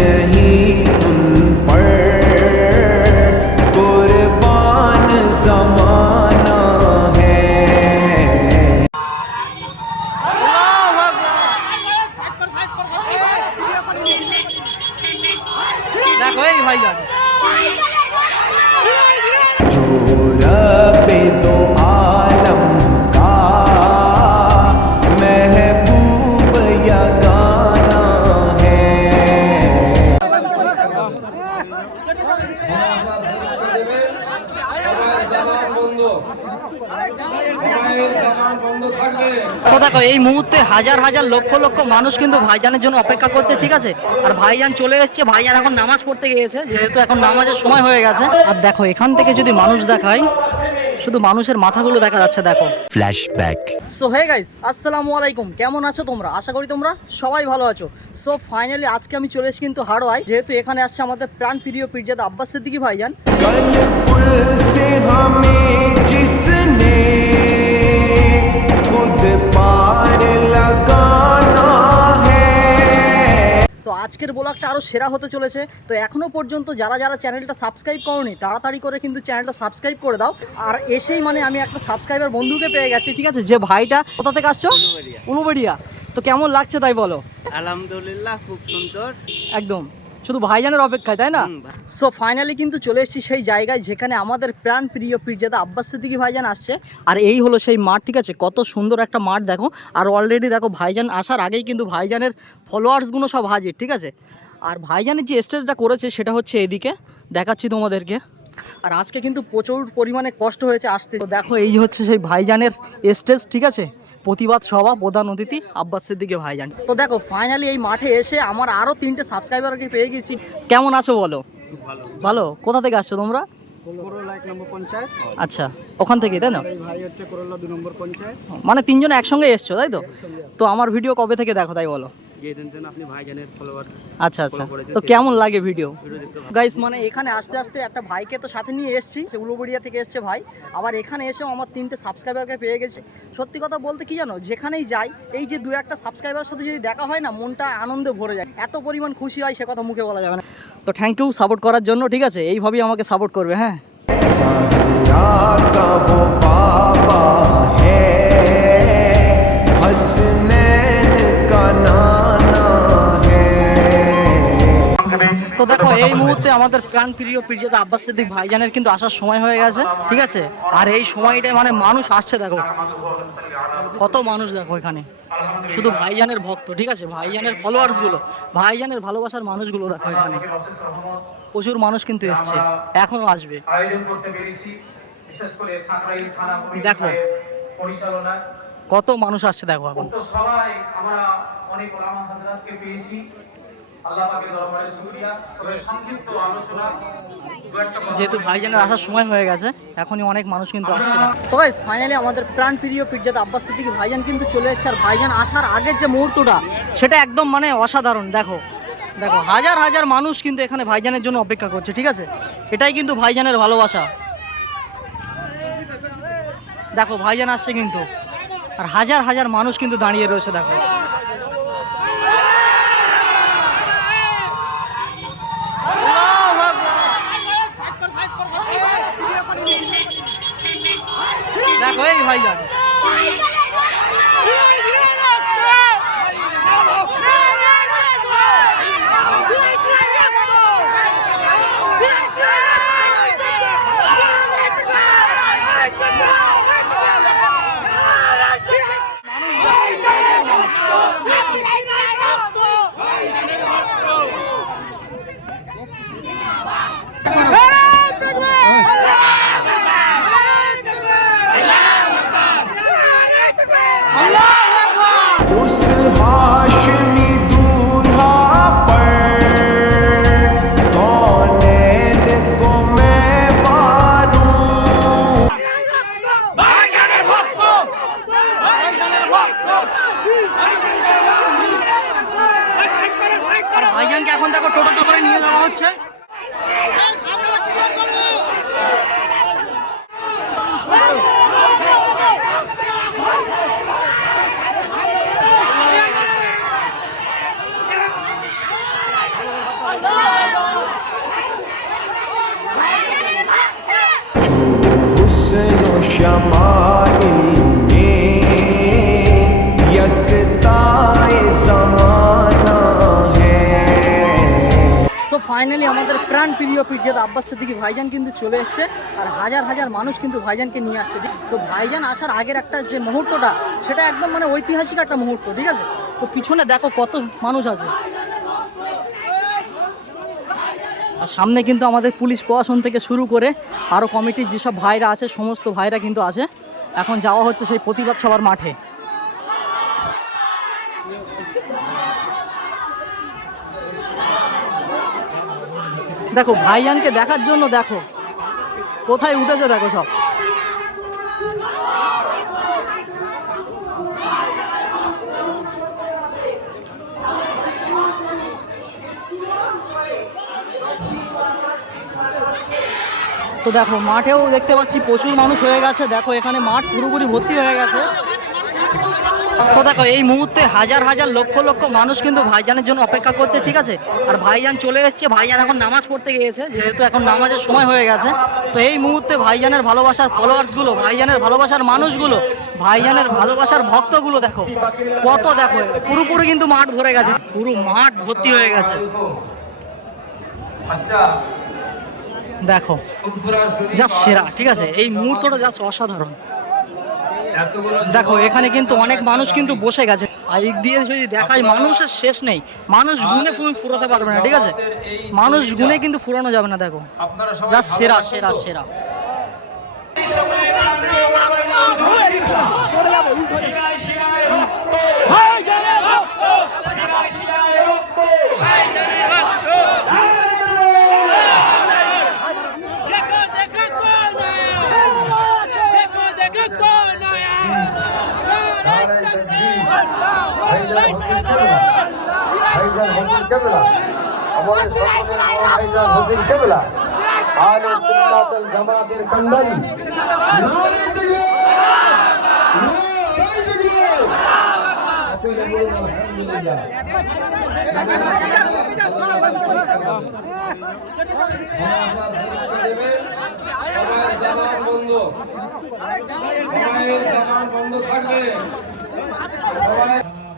नहीं उन पर कुर्बान ज़माना है। देखो এই ভাইজান जो रब्बे दो आलम का महबूब या गाना है। তো দেখো এই মুহূর্তে হাজার হাজার লক্ষ লক্ষ মানুষ কিন্তু ভাইজানের জন্য অপেক্ষা করছে, ঠিক আছে। আর ভাইজান চলে এসেছে, ভাইজান এখন নামাজ পড়তে গিয়েছে, যেহেতু এখন নামাজের সময় হয়ে গেছে। আর দেখো এখান থেকে যদি মানুষ দেখায়, শুধু মানুষের মাথাগুলো দেখা যাচ্ছে, দেখো। ফ্ল্যাশব্যাক। সো হে গাইস, আসসালামু আলাইকুম, কেমন আছো তোমরা? আশা করি তোমরা সবাই ভালো আছো। সো ফাইনালি আজকে আমি চলে এসেছি কিন্তু হাড়োয়ায়, যেহেতু এখানে আসছে আমাদের প্রাণ প্রিয় পীরজাদা আব্বাস সিদ্দিকী ভাইজান। कल पुल से हमें जिसने खुद पार लगाना है। তো আজকের ব্লগটা আরও সেরা হতে চলেছে। তো এখনও পর্যন্ত যারা যারা চ্যানেলটা সাবস্ক্রাইব করোনি, তাড়াতাড়ি করে কিন্তু চ্যানেলটা সাবস্ক্রাইব করে দাও। আর এসেই মানে আমি একটা সাবস্ক্রাইবার বন্ধুকে পেয়ে গেছি, ঠিক আছে। যে ভাইটা কোথা থেকে আসছো? উলুবেড়িয়া। তো কেমন লাগছে তাই বলো? আলহামদুলিল্লাহ, খুব সুন্দর। একদম শুধু ভাইজানের অপেক্ষায়, তাই না? সো ফাইনালি কিন্তু চলে এসেছি সেই জায়গায় যেখানে আমাদের প্রাণ প্রিয় পীরজাদা আব্বাস সিদ্দিকী ভাইজান আসছে। আর এই হলো সেই মাঠ, ঠিক আছে। কত সুন্দর একটা মাঠ দেখো। আর অলরেডি দেখো ভাইজান আসার আগেই কিন্তু ভাইজানের ফলোয়ার্সগুলো সব হাজির, ঠিক আছে। আর ভাইজানের যে স্টেজটা করেছে সেটা হচ্ছে এদিকে, দেখাচ্ছি তোমাদেরকে। আর আজকে কিন্তু প্রচুর পরিমাণে কষ্ট হয়েছে আসতে। তো দেখো এই হচ্ছে সেই ভাইজানের স্টেজ, ঠিক আছে। প্রতিবাদ সভা, প্রধান অতিথি আব্বাস সিদ্দিকী ভাইজান। তো দেখো ফাইনালি এই মাঠে এসে আমার আরও 3টে সাবস্ক্রাইবারকে পেয়ে গেছি। কেমন আছো বলো? ভালো। কোথা থেকে আসছো তোমরা? করোলা 1 নম্বর পঞ্চায়েত। আচ্ছা, ওখান থেকেই, তাই না? এই ভাই হচ্ছে করোলা 2 নম্বর পঞ্চায়েত। মানে তিনজনে একসঙ্গে এসছো, তাই তো? তো আমার ভিডিও কবে থেকে দেখো তাই বলো? আপনি ভাইজানের ফলোয়ার। আচ্ছা আচ্ছা। তো কেমন লাগে ভিডিও গাইস? মানে এখানে আসতে আসতে একটা ভাইকে তো সাথে নিয়ে এসেছি, সে উলুবেড়িয়া থেকে এসছে ভাই। আবার এখানে এসেও আমার 3টে সাবস্ক্রাইবারকে পেয়ে গেছে। সত্যি কথা বলতে কি জানো, যেখানেই যাই এই যে 2-1টা সাবস্ক্রাইবারের সাথে যদি দেখা হয় না, মনটা আনন্দে ভরে যায়। এত পরিমাণ খুশি হয় সে কথা মুখে বলা যাবে না। তো থ্যাংক ইউ সাপোর্ট করার জন্য, ঠিক আছে। এইভাবেই আমাকে সাপোর্ট করবে, হ্যাঁ। साहिरा का वो बाबा है, हसनैन का नाना है। তো দেখো এই মুহূর্তে আমাদের প্রাণ প্রিয় পীরজাদা আব্বাস সিদ্দিকী ভাইজানের কিন্তু আসার সময় হয়ে গেছে, ঠিক আছে। আর এই সময়টায় মানে মানুষ আসছে, দেখো কত মানুষ, দেখো এখানে শুধু ভাইজানের ভক্ত, ঠিক আছে। ভাইজানের ফলোয়ার্সগুলো, ভাইজানের ভালোবাসার মানুষগুলো দেখো এখানে প্রচুর মানুষ কিন্তু এসছে, এখনো আসবে। দেখো কত মানুষ আসছে, দেখো এখন। সবাই আমরা অনেক ওলামা হযরতকে পেয়েছি, আল্লাহ পাকের দরবারে শুকরিয়া। তবে সংক্ষিপ্ত আলোচনা, যেহেতু ভাইজানের আসার সময় হয়ে গেছে, এখনই অনেক মানুষ কিন্তু আসছে না। তো গাইস ফাইনালি আমাদের প্রাণ প্রিয় পীরজাদা আব্বাস সিদ্দিকী ভাইজান কিন্তু চলে এসেছে। আর ভাইজান আসার আগের যে মুহূর্তটা, সেটা একদম মানে অসাধারণ। দেখো দেখো হাজার হাজার মানুষ কিন্তু এখানে ভাইজানের জন্য অপেক্ষা করছে, ঠিক আছে। এটাই কিন্তু ভাইজানের ভালোবাসা। দেখো ভাইজান আসছে কিন্তু, আর হাজার হাজার মানুষ কিন্তু দাঁড়িয়ে রয়েছে, দেখো। দেখো এই ভাইজান उस हाशमी दूल्हा पर कौनैन को मैं वारूं। আর ভাইজানকে এখন দেখো টোটোতে করে নিয়ে যাওয়া হচ্ছে। जमाइल में यकताए ज़माना है। সো ফাইনালি আমাদের প্রাণ প্রিয় পীরজাদা আব্বাস সিদ্দিকী ভাইজান কিন্তু চলে এসছে, আর হাজার হাজার মানুষ কিন্তু ভাইজানকে নিয়ে আসছে। তো ভাইজান আসার আগের একটা যে মুহূর্তটা, সেটা একদম মানে ঐতিহাসিক একটা মুহূর্ত, ঠিক আছে। তো পিছনে দেখো কত মানুষ আছে, আর সামনে কিন্তু আমাদের পুলিশ প্রশাসন থেকে শুরু করে আরও কমিটির যেসব ভাইরা আছে, সমস্ত ভাইরা কিন্তু আছে। এখন যাওয়া হচ্ছে সেই প্রতিবাদ সভার মাঠে। দেখো ভাইজানকে দেখার জন্য দেখো কোথায় উঠেছে, দেখো সব। তো দেখো মাঠেও দেখতে পাচ্ছি প্রচুর মানুষ হয়ে গেছে। দেখো এখানে মাঠ পুরোপুরি ভর্তি হয়ে গেছে। তো দেখো এই মুহূর্তে হাজার হাজার লক্ষ লক্ষ মানুষ কিন্তু ভাইজানের জন্য অপেক্ষা করছে, ঠিক আছে। আর ভাইজান চলে এসছে, ভাইজান এখন নামাজ পড়তে গিয়েছে, যেহেতু এখন নামাজের সময় হয়ে গেছে। তো এই মুহূর্তে ভাইজানের ভালোবাসার ফলোয়ার্সগুলো, ভাইজানের ভালোবাসার মানুষগুলো, ভাইজানের ভালোবাসার ভক্তগুলো দেখো কত, দেখো পুরোপুরি কিন্তু মাঠ ভরে গেছে, পুরো মাঠ ভর্তি হয়ে গেছে। দেখো জাস্ট সেরা, ঠিক আছে। এই মুহূর্তটা জাস্ট অসাধারণ। দেখো এখানে কিন্তু অনেক মানুষ কিন্তু বসে গেছে, আর দিক দিয়ে যদি দেখায় মানুষের শেষ নেই, মানুষ গুনে ফুরাতে পারবে না, ঠিক আছে। মানুষ গুনে কিন্তু ফুরানো যাবে না। দেখো জাস্ট সেরা সেরা সেরা।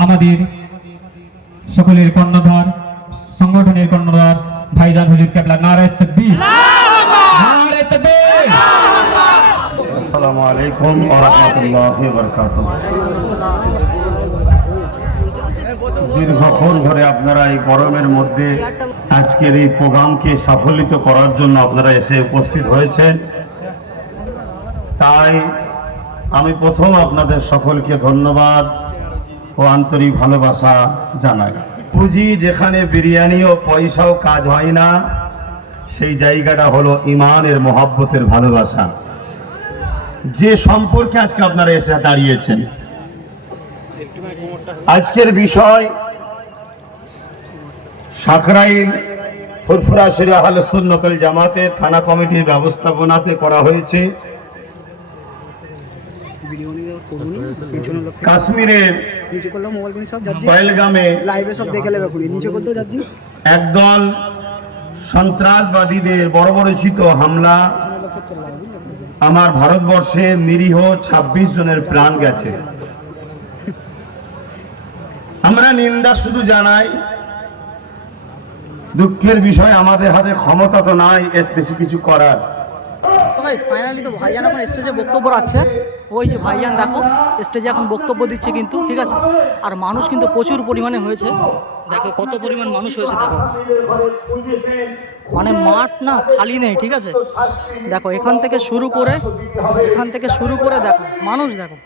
আমাদের সকলের কর্ণধার, সংগঠনের কর্ণধার ভাইজান হুজুর কেবলা, নারায়ে তাকবীর, নারায়ে তাকবীর। আসসালামু আলাইকুম ওয়া রাহমাতুল্লাহি ওয়া বারাকাতুহু। দীর্ঘক্ষণ ধরে আপনারা এই গরমের মধ্যে আজকের এই প্রোগ্রামকে সাফল্যিত করার জন্য আপনারা এসে উপস্থিত হয়েছেন। তাই আমি প্রথম আপনাদের সকলকে ধন্যবাদ ও আন্তরিক ভালোবাসা জানাই। পুঁজি যেখানে বিরিয়ানি ও পয়সাও কাজ হয় না, সেই জায়গাটা হলো ইমানের মহব্বতের ভালোবাসা, যে সম্পর্কে আজকে আপনারা এসে দাঁড়িয়েছেন। আজকের বিষয় সাকরাইল ফুরফুরা শরীয়া আহলে সুন্নাত ওয়াল জামাতের থানা কমিটির ব্যবস্থাপনাতে করা হয়েছে। কাশ্মীরের পহেলগামে একদল সন্ত্রাসবাদীদের বর্বরচিত হামলা, আমার ভারতবর্ষে নিরীহ 26 জনের প্রাণ গেছে। আমরা নিন্দা শুধু জানাই, দুঃখের বিষয় আমাদের হাতে ক্ষমতা তো নাই এর বেশি কিছু করার। তো গাইস ফাইনালি তো ভাইজান এখন স্টেজে বক্তব্য রাখছে। ওই যে ভাইজান দেখো স্টেজে এখন বক্তব্য দিচ্ছে কিন্তু, ঠিক আছে। আর মানুষ কিন্তু প্রচুর পরিমাণে হয়েছে, দেখো কত পরিমাণ মানুষ হয়েছে। দেখো মানে মাঠ না খালি নেই, ঠিক আছে। দেখো এখান থেকে শুরু করে দেখো মানুষ, দেখো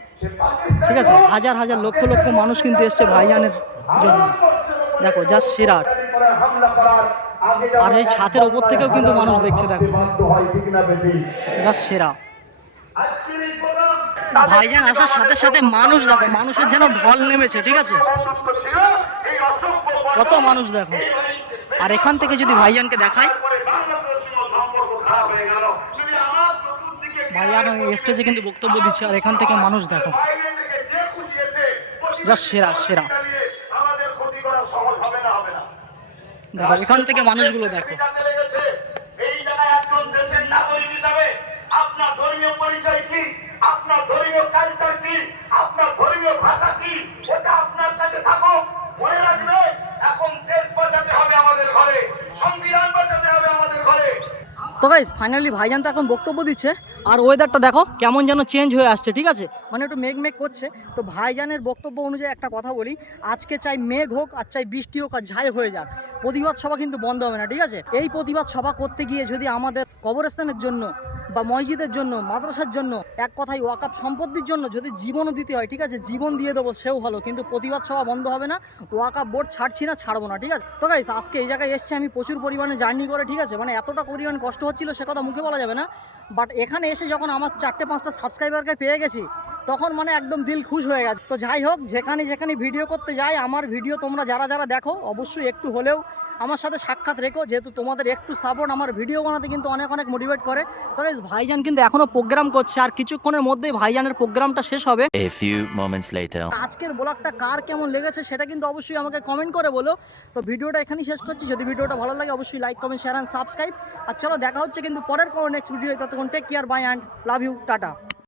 ঠিক আছে, হাজার হাজার লক্ষ লক্ষ মানুষ কিন্তু এসছে ভাইজানের জন্য। দেখো জাস্ট সেরা। আর এই ছাদের ওপর থেকেও কিন্তু মানুষ দেখছে, দেখো জাস্ট সেরা। ভাইজান আসার সাথে সাথে মানুষ দেখো, মানুষের যেন ঢল নেমেছে, ঠিক আছে। কত মানুষ দেখো। আর এখান থেকে যদি ভাইজানকে দেখায়, ভাইজান স্টেজে কিন্তু বক্তব্য দিচ্ছে, আর এখান থেকে মানুষ দেখো জাস্ট সেরা সেরা। দেখো এখান থেকে মানুষগুলো দেখো। এই জায়গায় একজন দেশের নাগরিক হিসাবে আপনার ধর্মীয় পরিচয় কি, ধর্মীয় কালচার কি, আপনার ধর্মীয় ভাষা কি, ওটা আপনার কাছে থাকুক। মনে রাখবেন, এখন দেশ বাঁচাতে হবে আমাদের ঘরে, সংবিধান বাঁচাতে হবে আমাদের ঘরে। তো গাইস ফাইনালি ভাইজান তো এখন বক্তব্য দিচ্ছে, আর ওয়েদারটা দেখো কেমন যেন চেঞ্জ হয়ে আসছে, ঠিক আছে, মানে একটু মেঘ মেঘ করছে। তো ভাইজানের বক্তব্য অনুযায়ী একটা কথা বলি, আজকে চাই মেঘ হোক আর চাই বৃষ্টি হোক আর যাই হয়ে যাক, প্রতিবাদ সভা কিন্তু বন্ধ হবে না, ঠিক আছে। এই প্রতিবাদ সভা করতে গিয়ে যদি আমাদের কবরস্থানের জন্য বা মসজিদের জন্য, মাদ্রাসার জন্য, এক কথায় ওয়াকাফ সম্পত্তির জন্য যদি জীবনও দিতে হয়, ঠিক আছে, জীবন দিয়ে দেবো সেও ভালো, কিন্তু প্রতিবাদ সভা বন্ধ হবে না। ওয়াকাফ বোর্ড ছাড়ছি না, ছাড়বো না, ঠিক আছে। তো গাইস আজকে এই জায়গায় এসছি আমি প্রচুর পরিমাণে জার্নি করে, ঠিক আছে, মানে এতটা পরিমাণ কষ্ট হচ্ছিল সে কথা মুখে বলা যাবে না। বাট এখানে এসে যখন আমার 4-5টা সাবস্ক্রাইবারকে পেয়ে গেছি, তখন মানে একদম দিল খুশ হয়ে গেছে। তো যাই হোক, যেখানে যেখানে ভিডিও করতে যাই, আমার ভিডিও তোমরা যারা যারা দেখো অবশ্যই একটু হলেও আমার সাথে সাক্ষাৎ রেখো, যেহেতু তোমাদের একটু সাপোর্ট আমার ভিডিও বানাতে কিন্তু অনেক অনেক মোটিভেট করে। তো গাইস ভাইজান কিন্তু এখনো প্রোগ্রাম করছে, আর কিছুক্ষণের মধ্যেই ভাইজানের প্রোগ্রামটা শেষ হবে। A few moments later. আজকের ব্লগটা কার কেমন লেগেছে সেটা কিন্তু অবশ্যই আমাকে কমেন্ট করে বলো। তো ভিডিওটা এখানেই শেষ করছি, যদি ভিডিওটা ভালো লাগে অবশ্যই like, comment, share and subscribe. আর চলো দেখা হচ্ছে কিন্তু পরের কোনো নেক্সট ভিডিও, ততক্ষণ take care, bye and love you, tata.